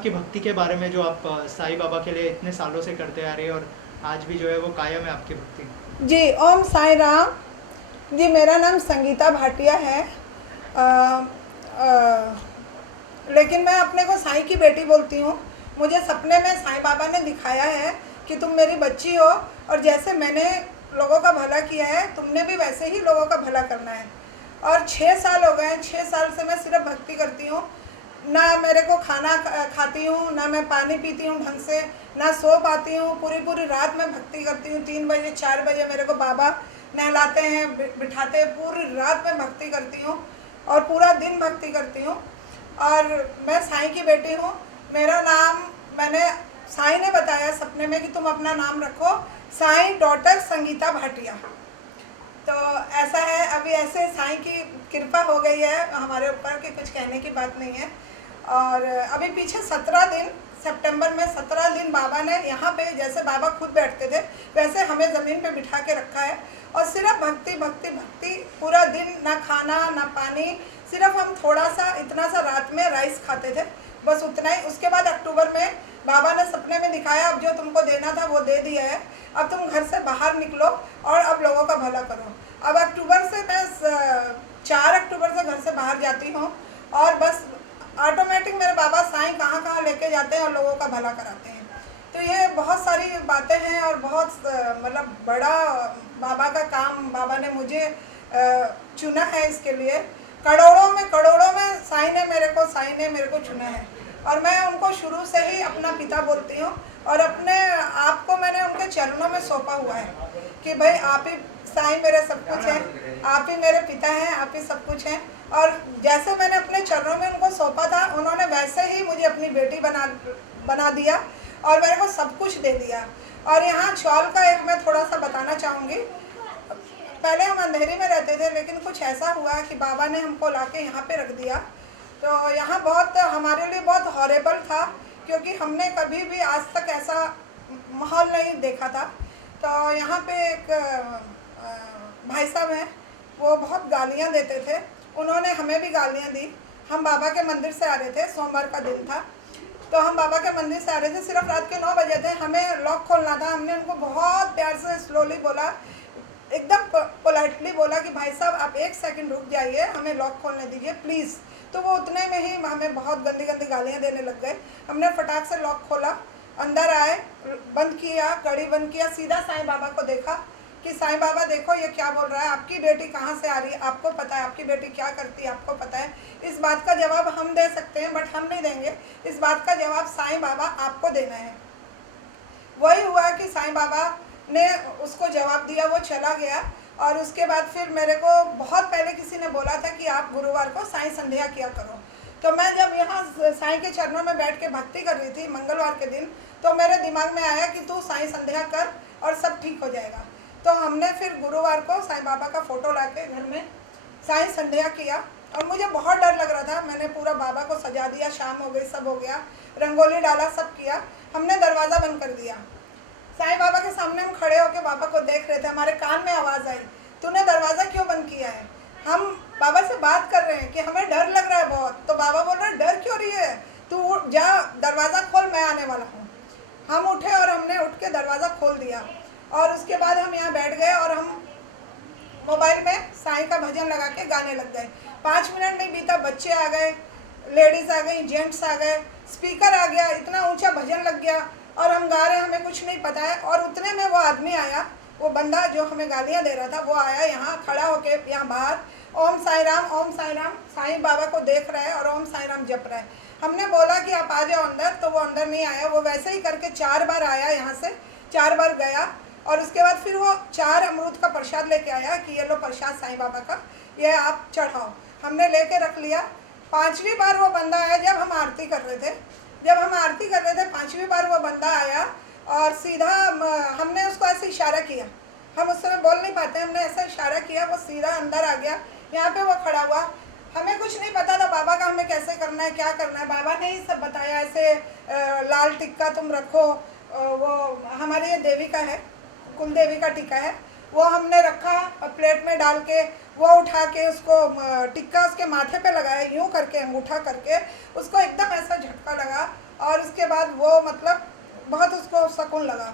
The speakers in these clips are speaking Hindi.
आपकी भक्ति के बारे में, जो आप साईं बाबा के लिए इतने सालों से करते आ रहे हैं और आज भी जो है वो कायम है आपकी भक्ति। जी, ओम साई राम। जी, मेरा नाम संगीता भाटिया है। अ, अ, लेकिन मैं अपने को साईं की बेटी बोलती हूँ। मुझे सपने में साईं बाबा ने दिखाया है कि तुम मेरी बच्ची हो, और जैसे मैंने लोगों का भला किया है तुमने भी वैसे ही लोगों का भला करना है। और 6 साल हो गए, 6 साल से मैं सिर्फ भक्ति करती हूँ। ना मेरे को खाना खाती हूँ, ना मैं पानी पीती हूँ ढंग से, ना सो पाती हूँ। पूरी पूरी रात मैं भक्ति करती हूँ। 3 बजे 4 बजे मेरे को बाबा नहलाते हैं, बिठाते हैं। पूरी रात मैं भक्ति करती हूँ और पूरा दिन भक्ति करती हूँ। और मैं साईं की बेटी हूँ। मेरा नाम मैंने साईं ने बताया सपने में कि तुम अपना नाम रखो साईं डॉटर संगीता भाटिया। तो ऐसा है, अभी ऐसे साईं की कृपा हो गई है हमारे ऊपर कि कुछ कहने की बात नहीं है। और अभी पीछे 17 दिन, सितंबर में 17 दिन बाबा ने यहाँ पे, जैसे बाबा खुद बैठते थे वैसे हमें ज़मीन पे बिठा के रखा है। और सिर्फ भक्ति भक्ति भक्ति पूरा दिन, ना खाना ना पानी। सिर्फ हम थोड़ा सा, इतना सा रात में राइस खाते थे, बस उतना ही। उसके बाद अक्टूबर में बाबा ने सपने में दिखाया, अब जो तुमको देना था वो दे दिया है, अब तुम घर से बाहर निकलो और अब लोगों का भला करो। अब अक्टूबर से मैं 4 अक्टूबर से घर से बाहर जाती हूँ और बस ऑटोमेटिक मेरे बाबा साईं कहाँ कहाँ लेके जाते हैं और लोगों का भला कराते हैं। तो ये बहुत सारी बातें हैं और बहुत मतलब बड़ा बाबा का काम, बाबा ने मुझे चुना है इसके लिए। करोड़ों में साईं ने मेरे को चुना है। और मैं उनको शुरू से ही अपना पिता बोलती हूँ और अपने आप को मैंने उनके चरणों में सौंपा हुआ है कि भाई आप ही साईं मेरे सब कुछ हैं, आप ही मेरे पिता हैं, आप ही सब कुछ हैं। और जैसे मैंने अपने चरणों में उनको सौंपा था, उन्होंने वैसे ही मुझे अपनी बेटी बना दिया और मेरे को सब कुछ दे दिया। और यहाँ चौल का एक मैं थोड़ा सा बताना चाहूँगी। पहले हम अंधेरी में रहते थे, लेकिन कुछ ऐसा हुआ कि बाबा ने हमको लाके यहाँ पे रख दिया। तो यहाँ बहुत हमारे लिए बहुत हॉरेबल था, क्योंकि हमने कभी भी आज तक ऐसा माहौल नहीं देखा था। तो यहाँ पे एक भाई साहब हैं, वो बहुत गालियाँ देते थे। उन्होंने हमें भी गालियाँ दी। हम बाबा के मंदिर से आ रहे थे, सोमवार का दिन था, तो हम बाबा के मंदिर से आ रहे थे। सिर्फ रात के 9 बजे थे, हमें लॉक खोलना था। हमने उनको बहुत प्यार से स्लोली बोला, एकदम पोलाइटली बोला कि भाई साहब आप 1 सेकंड रुक जाइए, हमें लॉक खोलने दीजिए प्लीज़। तो वो उतने में ही हमें बहुत गंदी गंदी गालियाँ देने लग गए। हमने फटाक से लॉक खोला, अंदर आए, बंद किया, कड़ी बंद किया, सीधा साईं बाबा को देखा कि साईं बाबा देखो ये क्या बोल रहा है, आपकी बेटी कहाँ से आ रही है, आपको पता है आपकी बेटी क्या करती है, आपको पता है। इस बात का जवाब हम दे सकते हैं बट हम नहीं देंगे, इस बात का जवाब साईं बाबा आपको देना है। वही हुआ कि साईं बाबा ने उसको जवाब दिया, वो चला गया। और उसके बाद फिर मेरे को बहुत पहले किसी ने बोला था कि आप गुरुवार को साईं संध्या किया करो। तो मैं जब यहाँ साईं के चरणों में बैठ के भक्ति कर रही थी मंगलवार के दिन, तो मेरे दिमाग में आया कि तू साईं संध्या कर और सब ठीक हो जाएगा। तो हमने फिर गुरुवार को साईं बाबा का फ़ोटो ला के घर में साईं संध्या किया। और मुझे बहुत डर लग रहा था। मैंने पूरा बाबा को सजा दिया, शाम हो गई, सब हो गया, रंगोली डाला, सब किया। हमने दरवाज़ा बंद कर दिया। साईं बाबा के सामने हम खड़े होकर बाबा को देख रहे थे। हमारे कान में आवाज़ आई, तूने दरवाज़ा क्यों बंद किया है? हम बाबा से बात कर रहे हैं कि हमें डर लग रहा है बहुत। तो बाबा बोल रहे हैं डर क्यों रही है, तू जा, दरवाज़ा खोल, मैं आने वाला हूँ। हम उठे और हमने उठ के दरवाज़ा खोल दिया। और उसके बाद हम यहाँ बैठ गए और हम मोबाइल में साईं का भजन लगा के गाने लग गए। 5 मिनट नहीं बीता, बच्चे आ गए, लेडीज़ आ गई, जेंट्स आ गए, स्पीकर आ गया, इतना ऊंचा भजन लग गया और हम गा रहे हैं, हमें कुछ नहीं पता है। और उतने में वो आदमी आया, वो बंदा जो हमें गालियाँ दे रहा था वो आया यहाँ खड़ा होके, यहाँ बाहर ओम साई राम, ओम साई राम, साईं बाबा को देख रहा है और ओम साई राम जप रहा है। हमने बोला कि आप आ जाओ अंदर, तो वो अंदर नहीं आया। वो वैसे ही करके 4 बार आया, यहाँ से 4 बार गया। और उसके बाद फिर वो 4 अमरूद का प्रसाद लेके आया कि ये लो प्रसाद साईं बाबा का, ये आप चढ़ाओ। हमने लेके रख लिया। 5वीं बार वो बंदा आया, जब हम आरती कर रहे थे, 5वीं बार वो बंदा आया और सीधा हमने उसको ऐसे इशारा किया। हम उस समय बोल नहीं पाते, हमने ऐसा इशारा किया, वो सीधा अंदर आ गया। यहाँ पे वो खड़ा हुआ। हमें कुछ नहीं पता था बाबा का, हमें कैसे करना है, क्या करना है। बाबा ने ही सब बताया, ऐसे लाल टिक्का तुम रखो, वो हमारे ये देवी का है, कुल देवी का टिक्का है, वो हमने रखा प्लेट में डाल के। वो उठा के उसको टिक्का उसके माथे पे लगाया, यूँ करके अंगूठा करके उसको एकदम ऐसा झटका लगा और बाद वो मतलब बहुत उसको सुकून लगा।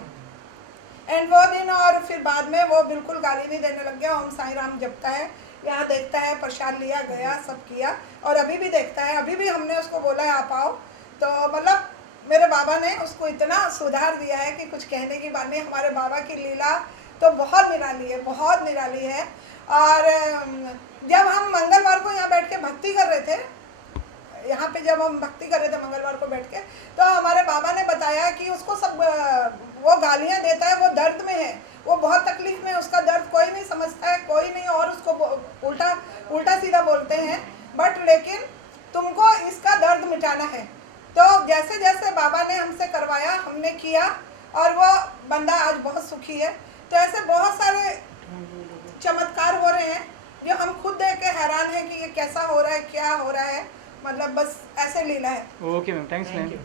एंड वो दिन और फिर बाद में वो बिल्कुल गाली नहीं देने लग गया। ओम साई राम जपता है, यहाँ देखता है, प्रसाद लिया गया, सब किया, और अभी भी देखता है। अभी भी हमने उसको बोला है आप आओ, तो मतलब मेरे बाबा ने उसको इतना सुधार दिया है कि कुछ कहने की बात नहीं। हमारे बाबा की लीला तो बहुत निराली है, बहुत निराली है। और जब हम मंगलवार को यहाँ बैठ के भक्ति कर रहे थे, यहाँ पे जब हम भक्ति कर रहे थे मंगलवार को बैठ के, तो हमारे बाबा ने बताया कि उसको सब वो गालियाँ देता है, वो दर्द में है, वो बहुत तकलीफ में है, उसका दर्द कोई नहीं समझता है, कोई नहीं, और उसको उल्टा उल्टा सीधा बोलते हैं, बट लेकिन तुमको इसका दर्द मिटाना है। तो जैसे जैसे बाबा ने हमसे करवाया, हमने किया, और वो बंदा आज बहुत सुखी है। तो ऐसे बहुत सारे चमत्कार हो रहे हैं जो हम खुद देख के हैरान हैं कि ये कैसा हो रहा है, क्या हो रहा है, मतलब बस ऐसे लीला है। Okay ma'am, thanks thank ma'am. You.